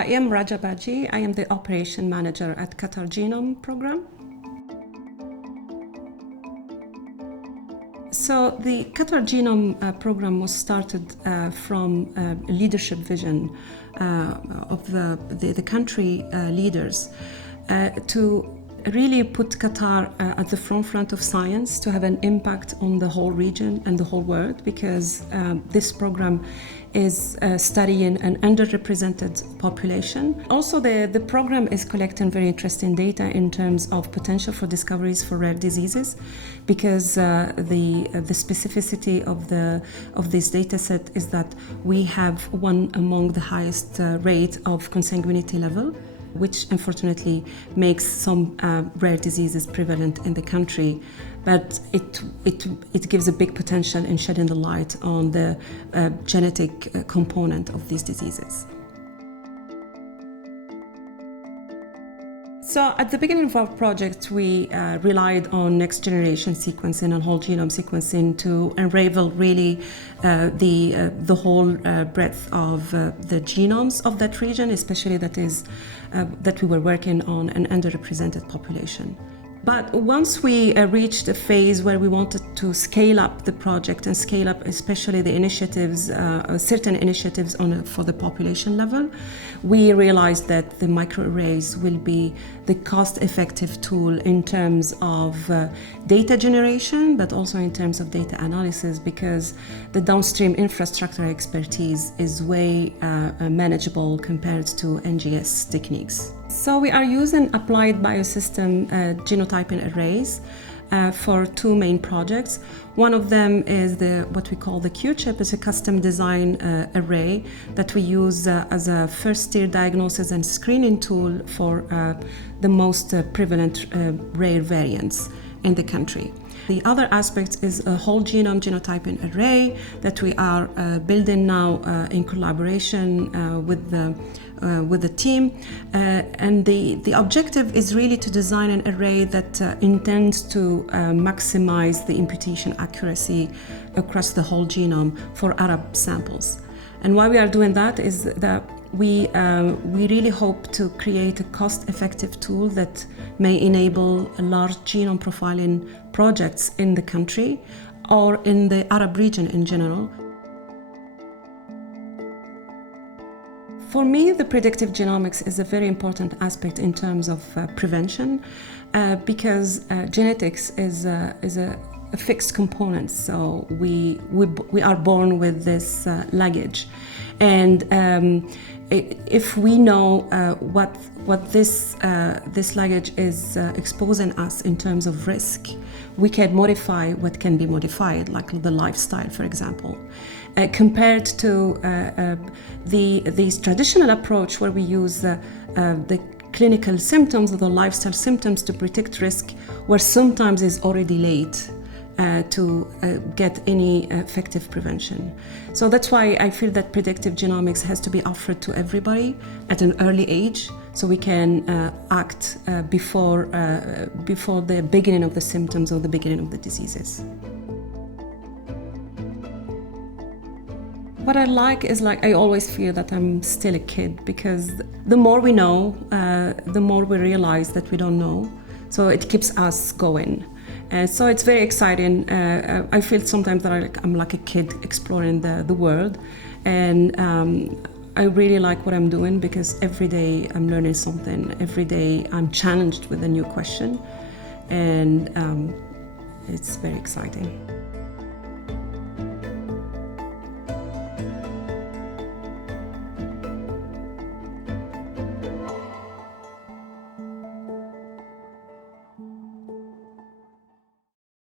I am Radja. I am the operation manager at Qatar Genome Program. So the Qatar Genome Program was started from a leadership vision of the country leaders to really put Qatar at the front of science, to have an impact on the whole region and the whole world, because this program is studying an underrepresented population. Also, the program is collecting very interesting data in terms of potential for discoveries for rare diseases, because the specificity of this data set is that we have one among the highest rate of consanguinity level, which unfortunately makes some rare diseases prevalent in the country. But it gives a big potential in shedding the light on the genetic component of these diseases. So at the beginning of our project, we relied on next generation sequencing and whole genome sequencing to unravel really the whole breadth of the genomes of that region, especially that we were working on an underrepresented population. But once we reached a phase where we wanted to scale up the project and scale up especially the initiatives, certain initiatives for the population level, we realized that the microarrays will be the cost-effective tool in terms of data generation, but also in terms of data analysis, because the downstream infrastructure expertise is way manageable compared to NGS techniques. So we are using Applied Biosystems genotyping arrays for two main projects. One of them is what we call the Q-chip. It's a custom design array that we use as a first-tier diagnosis and screening tool for the most prevalent rare variants in the country. The other aspect is a whole genome genotyping array that we are building now in collaboration with the team, and the objective is really to design an array that intends to maximize the imputation accuracy across the whole genome for Arab samples. And why we are doing that is that we really hope to create a cost-effective tool that may enable large genome profiling projects in the country or in the Arab region in general. For me, the predictive genomics is a very important aspect in terms of prevention, because genetics is a fixed component. So we are born with this luggage, and if we know what this luggage is exposing us in terms of risk, we can modify what can be modified, like the lifestyle, for example. Compared to this traditional approach where we use the clinical symptoms or the lifestyle symptoms to predict risk, where sometimes it's already late to get any effective prevention. So that's why I feel that predictive genomics has to be offered to everybody at an early age, so we can act before the beginning of the symptoms or the beginning of the diseases. What I like is, I always feel that I'm still a kid, because the more we know, the more we realize that we don't know. So it keeps us going. So it's very exciting. I feel sometimes that I'm like a kid exploring the world. And I really like what I'm doing, because every day I'm learning something. Every day I'm challenged with a new question. And it's very exciting.